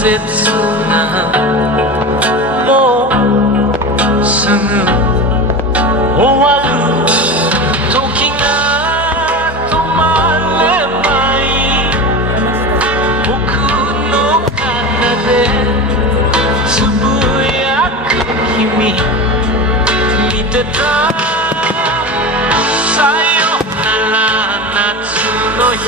切なもうすぐ終わる時が止まればいい僕の体でつぶやく君見てたさよなら夏の日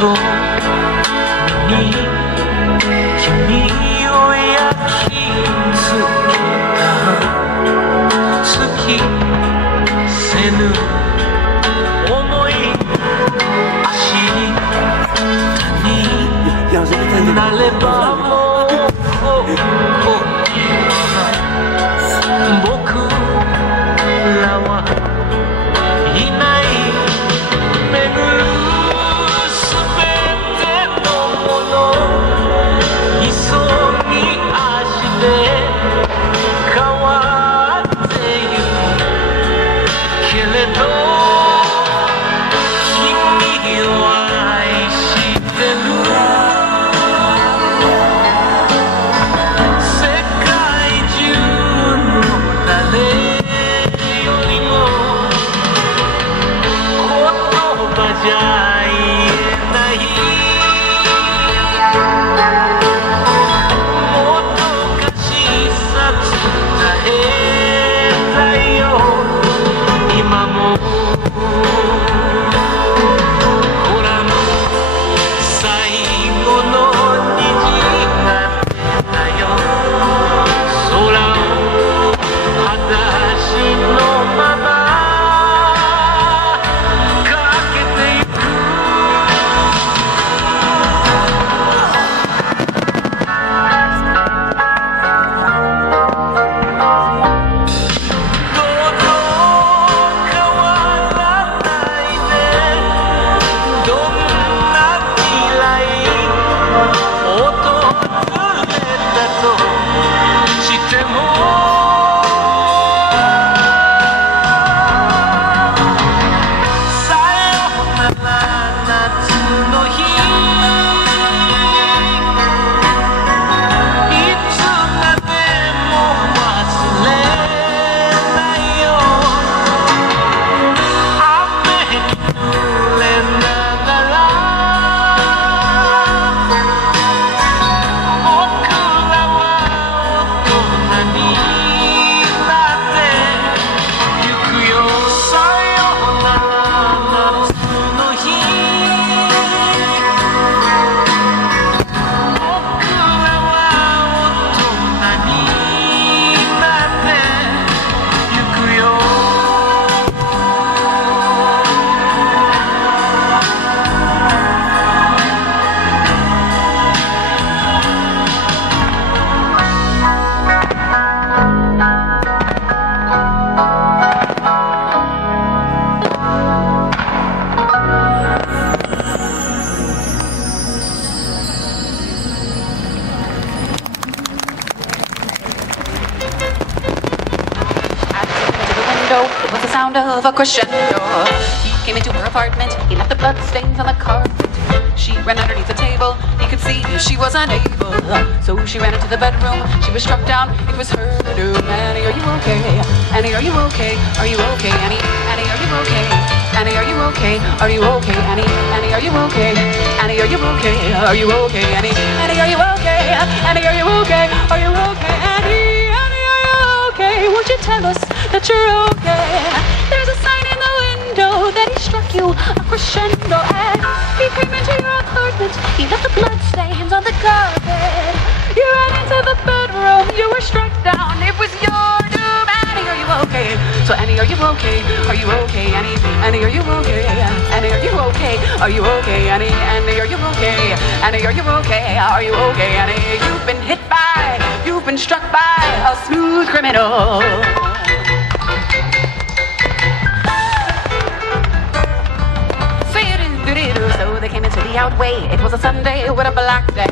瞳に君を焼き付けた突きせぬ思い明日になればもうここには僕らはいない巡るIt was the sound of a crescendo. He came into her apartment. He left the blood stains on the carpet. She ran underneath the table. He could see she was unable. So she ran into the bedroom. She was struck down. It was her doom. Annie, are you okay? Annie, are you okay? Are you okay, Annie? Annie, are you okay? Annie, are you okay? Are you okay, Annie? Annie, are you okay? Annie, are you okay? Are you okay, Annie? Annie, are you okay? Annie, are you okay? Are you okay, Annie? Annie, are you okay? Won't you tell us that you're okay? There's a sign in the window that he struck you a crescendo, and he came into your apartment. He left the blood stains on the carpet. You ran into the bedroom. You were struck down. It was your doom. Annie, are you okay? So Annie, are you okay? Are you okay, Annie? Annie, are you okay? Annie, are you okay? Are you okay, Annie? Annie, are you okay? Annie, are you okay? Are you okay, Annie? You've been hit by, you've been struck by a smooth criminal. So they came into the outway. It was a Sunday with a black day.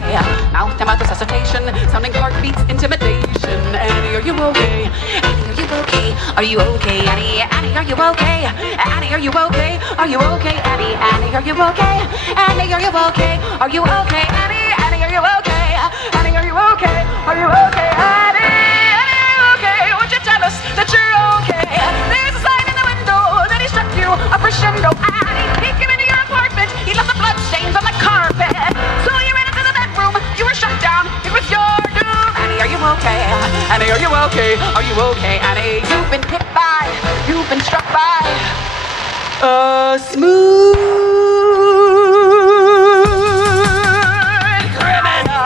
Mouth to mouth resuscitation, sounding heartbeats, intimidation. Annie, are you okay? Annie, are you okay? Are you okay, Annie? Annie, are you okay? Annie, are you okay? Are you okay, Annie? Annie, are you okay? Annie, are you okay? Are you okay, Annie? Annie, are you okay? Annie, are you okay? Are you okay, Annie? Annie, okay? Would you tell us that you're okay? There's a sign in the window that he struck you a crescendo. Annie, he came into your apartment. He left the blood stains on the carpet. So you ran into the bedroom. You were shut down. It was your doom. Annie, are you okay? Annie, are you okay? Are you okay, Annie? You've been hit by, you've been struck by a smooth criminal.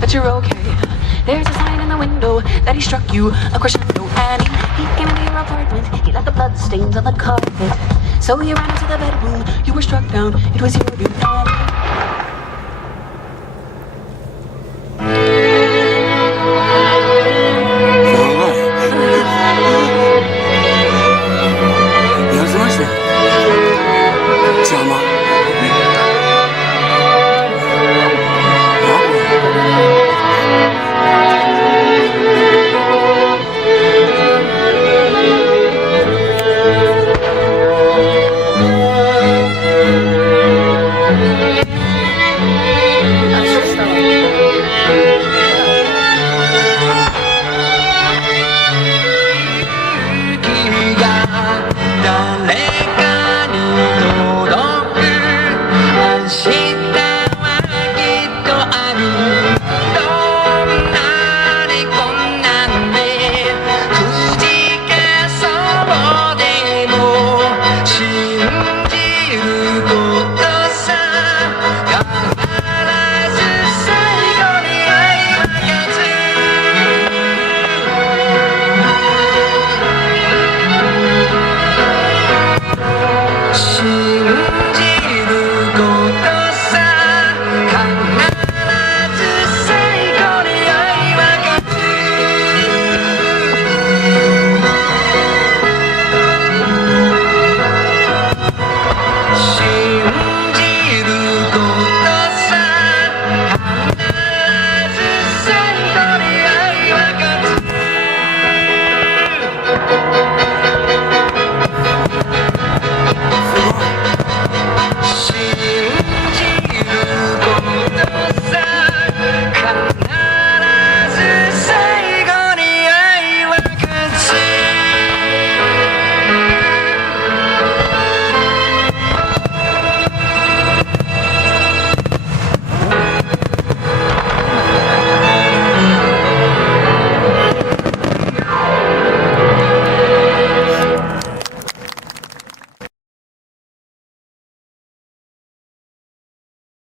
That you're okay. There's a sign in the window that he struck you a crescendo. Annie, he came into your apartment. He left the blood stains on the carpet. So you ran into the bedroom. You were struck down. It was your doom.